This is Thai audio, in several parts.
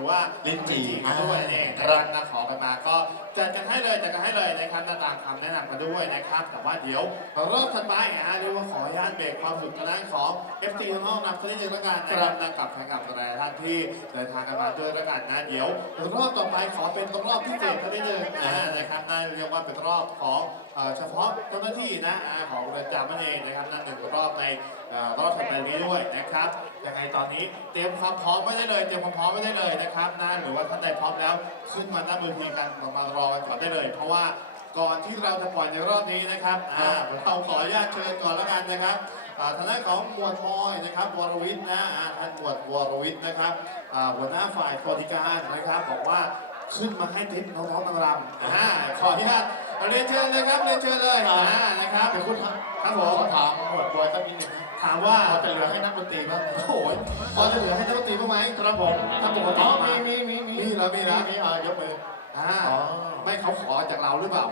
รับหรือว่าลิ้นจี่มาด้วยนั่นเองคนะรับครับนะขอกันมาก็จัดกันให้เลยจัดกันให้เลยนะครับตามคำแนะนำมาด้วยนะครับ แต่ว่าเดี๋ยวรอบถัดไปนะฮะเรียกว่าขออนุญาตเบรกความสนุกทางด้านของ FT ข้างนอกนำสักนิดนึงแล้วกันนะครับนะกับแฟนคลับหลายท่านที่เดินทางกันมาด้วยแล้วกันนะเดี๋ยวรอบต่อไปขอเป็นรอบพิเศษกันนิดนึงนะนะครับนั่นเรียกว่าเป็นรอบของเอ่อเฉพาะเจ้าหน้าที่นะอ่าของเรือนจำนั่นเองนะครับนั่นหนึ่งรอบในเอ่อรอบถัดไปนี้ด้วยนะครับ ยังไงตอนนี้เตรียมความพร้อมไว้ได้เลยเตรียมความพร้อมไว้ได้เลยนะครับนะหรือว่าท่านใดพร้อมแล้วขึ้นมาด้าบนเวทีกันมารอกันก่อนได้เลย เพราะว่าก่อนที่เราจะปล่อยในรอบนี้นะครับอ่าเราขออนุญาตเชิญก่อนแล้วกันนะครับอ่าทางด้านของหมวดบอยนะครับวรวิทย์นะอ่าท่านหมวดวรวิทย์นะครับอ่าหัวหน้าฝ่ายสวัสดิการนะครับ บอกว่าขึ้นมาให้ทิปน้องๆนางรำอ่าขออนุญาตเรียนเชิญเลยครับเรียนเชิญเลยอ่านะครับเดี๋ยวคุณครับครับผขมอถามหมวดบอยสักนิดหนึ่ง ถามว่าพอจะเหลือให้นักดนตรีบ้างโอ้โหพอจะเหลือให้นักดนตรีบ้างไหมครับผมถ้าปกติอ๋อมามีมีมีมีแล้วมีแล้วมีอ่ายกมืออ่าอ๋อ ไม่เขาขอจากเราหรือเปล่า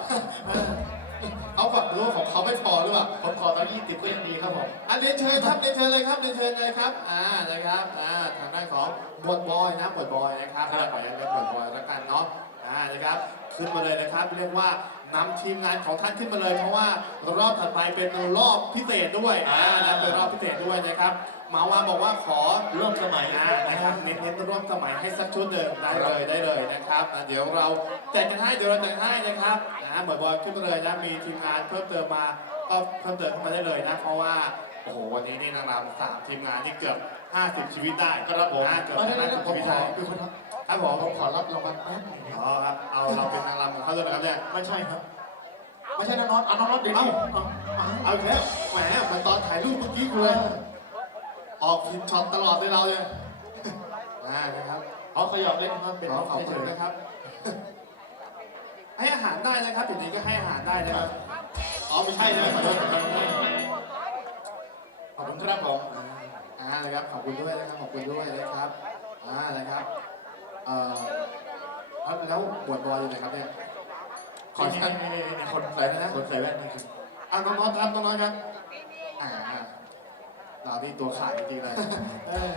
เขาแบบรู้ว่าของเขาไม่พอหรือเปล่า ผมขอตั้งยี่สิบก็ยังดีครับผม อันเรียนเชิญครับเรียนเชิญเลยครับเรียนเชิญเลยครับ อ่า นะครับ อ่า ทางด้านของบวดบอยนะบวดบอยนะครับขออนุญาตเรียกบวดบอยแล้วกันเนาะ อ่า นะครับ ขึ้นมาเลยนะครับ เรียกว่า นำทีมงานของท่านขึ้นมาเลย เพราะว่ารอบถัดไปเป็นรอบพิเศษด้วยอ่านะเป็นรอบพิเศษด้วยนะครับหมาว่าบอกว่าขอร่วมสมัยอ่านะครับเน้นๆร่วมสมัยให้สักชุดหนึ่งได้เลยได้เลยนะครับอะเดี๋ยวเราแจกกันให้เดี๋ยวเราแจกให้นะครับนะเหมือนบอยขึ้นมาเลยนะมีทีมงานเพิ่มเติมมาก็เพิ่มเติมขึ้นมาได้เลยนะเพราะว่าโอ้โหวันนี้นี่นางรำสามทีมงานนี่เกือบ 50 ชีวิตได้ครับผมนะเกือบเอาได้ได้50ผชีมวิตขอได้คือคนครับ ครับผมผมขอรับรางวัลแป๊บนึงอ๋อครับเอาเราเป็นนางรำของเขาเลยนะครับเนี่ยไม่ใช่ครับ ไม่ใช่น้องน็อตอะน้องน็อตเดี๋ยวนี้เอาเอาเอาอีกแล้วแหมเหมันตอนถ่ายรูปเมื่อกี้คุณเลยออกทีมช็อตตลอดเลยเราเนี่ยอ่านะครับเอาขยับเล่นครับเป็เป็นนน้น้อองงขอบเฉคุณยๆนะครับ ให้อาหารได้นะครับอยู่นี้ก็ให้อาหารได้นะครับ อ๋อไม่ใช่ใช่ไหมขอโทษขอโทษขอบคุณครับผมอ่านะครับขอบคุณด้วยนะครับขอบคุณด้วยนะครับอ่านะครับ เอ่อแล้วแล้วบวชบอยอยู่ไหนครับเนี่ยขอนี่ใช้นี่นี่นี่คนใส่นะคนใส่แว่นนี่คืออ่าน้องน้องครับน้องน้อยครับอ่าอ่าเราที่ตัวขาดจริงๆเลยเออ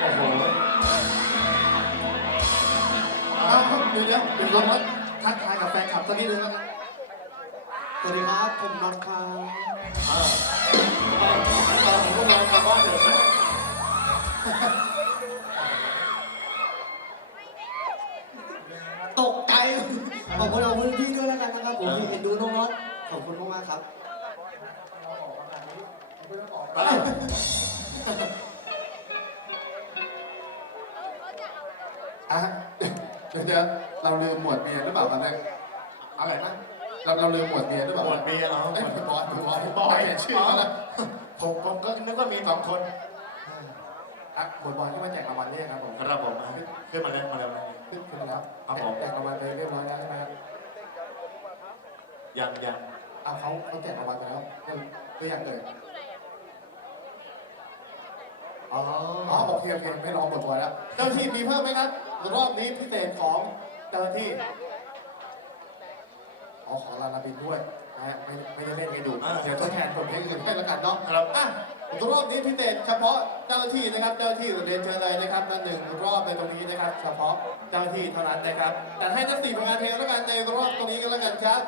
โอ้โหเอาครับเดี๋ยวเดี๋ยวเดี๋ยวน้องน้อยทักทายกับแฟนคลับสักนิดนึงแล้วกันสวัสดีครับผมน็อตครับเออตอนตอนพวกเรากลับบ้านเถอะนะ ตกใจ ขอบคุณขอบคุณพี่ด้วยแล้วกันนะครับผมที่เห็นดูน้องน็อตขอบคุณมากๆครับเอออะเดี๋ยวเดี๋ยวเราลืมหมวดเมียหรือเปล่าครับเนี่ยอะไรนะเราเราลืมหมวดเมียหรือเปล่าหมวดเบียร์เหรอเอ้ยบอยบอยบบออยยชื่อเขานะผมผมก็นึกว่ามีสองคนอะหมวดบอยที่มาแจกรางวัลเนี่ยครับผมครับผมอะขึ้นมาเลยมาเลยมาเลย ขึ้นขึ้นมาแล้วครับผม แจกรางวัลไปเรียบร้อยแล้วใช่ไหมครับยังยังอะเขาเขาแจกรางวัลไปแล้วยังหรือยังเลยอ๋ออ๋อโอเคโอเคไม่รอหมดตัวแล้ว เจ้าหน้าที่มีเพิ่มไหมครับรอบนี้พิเศษของเจ้าหน้าที่อ๋อขอลาลาบินด้วยนะฮะไม่ไม่ได้เล่นกันดูเดี๋ยวทดแทนคนเพลงอื่นให้แล้วกันเนาะครับอะ รอบนี้พิเศษเฉพาะเจ้าหน้าที่นะครับ เจ้าหน้าที่เรียนเชิญเลยนะครับนั่นหนึ่งรอบในตรงนี้นะครับ เฉพาะเจ้าหน้าที่เท่านั้นนะครับ แต่ให้ทั้งสี่ผลงานเพลงแล้วกันในรอบตรงนี้กันแล้วกันครับ